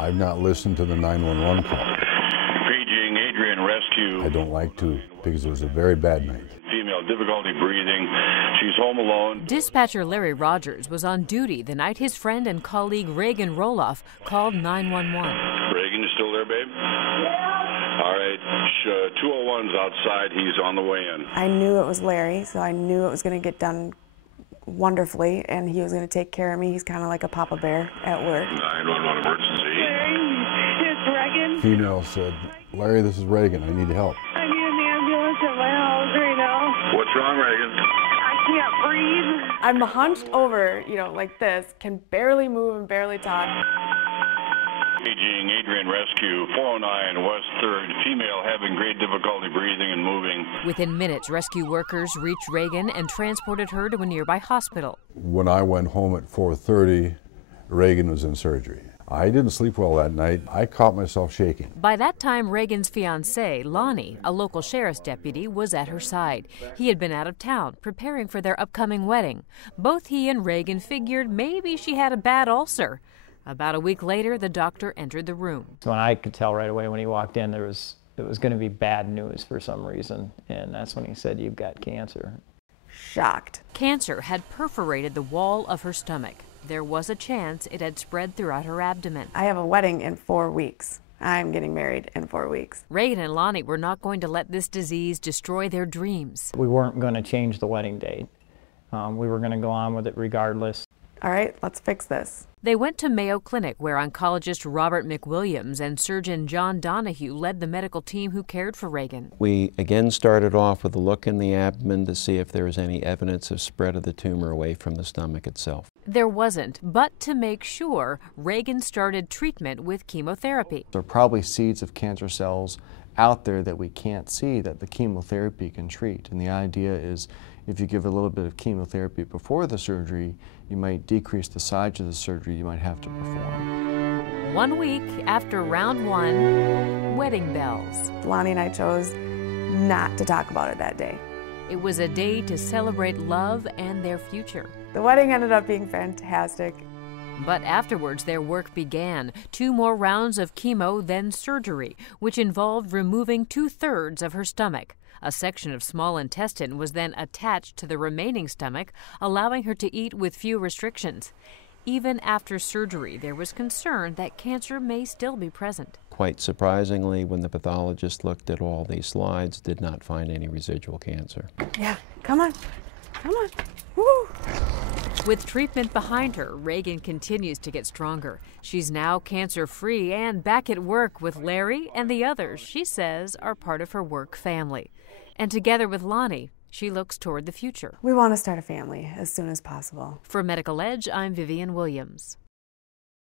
I've not listened to the 911 call. Paging Adrian Rescue. I don't like to because it was a very bad night. Female, difficulty breathing. She's home alone. Dispatcher Larry Rogers was on duty the night his friend and colleague Reagan Roloff called 911. Reagan, you still there, babe? Yeah. All right, 201's outside. He's on the way in. I knew it was Larry, so I knew it was going to get done wonderfully, and he was going to take care of me. He's kind of like a papa bear at work. 911 emergency. Larry, it's Reagan. Female said, Larry, this is Reagan. I need help. I need an ambulance at my house right now. What's wrong, Reagan? I can't breathe. I'm hunched over, like this, can barely move and barely talk. Paging Adrian Rescue, 409 West 3rd. Female having great difficulty breathing and moving. Within minutes, rescue workers reached Reagan and transported her to a nearby hospital. When I went home at 4:30, Reagan was in surgery. I didn't sleep well that night. I caught myself shaking. By that time, Reagan's fiancée, Lonnie, a local sheriff's deputy, was at her side. He had been out of town, preparing for their upcoming wedding. Both he and Reagan figured maybe she had a bad ulcer. About a week later, the doctor entered the room. So I could tell right away when he walked in it was going to be bad news for some reason, and that's when he said, "You've got cancer." Shocked. Cancer had perforated the wall of her stomach. There was a chance it had spread throughout her abdomen. I have a wedding in 4 weeks. I'm getting married in 4 weeks. Reagan and Lonnie were not going to let this disease destroy their dreams. We weren't going to change the wedding date. We were going to go on with it regardless. All right, let's fix this. They went to Mayo Clinic, where oncologist Robert McWilliams and surgeon John Donahue led the medical team who cared for Reagan. We again started off with a look in the abdomen to see if there was any evidence of spread of the tumor away from the stomach itself. There wasn't, but to make sure, Reagan started treatment with chemotherapy. There are probably seeds of cancer cells out there that we can't see that the chemotherapy can treat. And the idea is if you give a little bit of chemotherapy before the surgery, you might decrease the size of the surgery you might have to perform. 1 week after round one, wedding bells. Lonnie and I chose not to talk about it that day. It was a day to celebrate love and their future. The wedding ended up being fantastic. But afterwards, their work began. 2 more rounds of chemo, then surgery, which involved removing 2/3 of her stomach. A section of small intestine was then attached to the remaining stomach, allowing her to eat with few restrictions. Even after surgery, there was concern that cancer may still be present. Quite surprisingly, when the pathologist looked at all these slides, did not find any residual cancer. Yeah, come on, come on, woo! With treatment behind her, Reagan continues to get stronger. She's now cancer-free and back at work with Larry and the others she says are part of her work family. And together with Lonnie, she looks toward the future. We want to start a family as soon as possible. For Medical Edge, I'm Vivian Williams.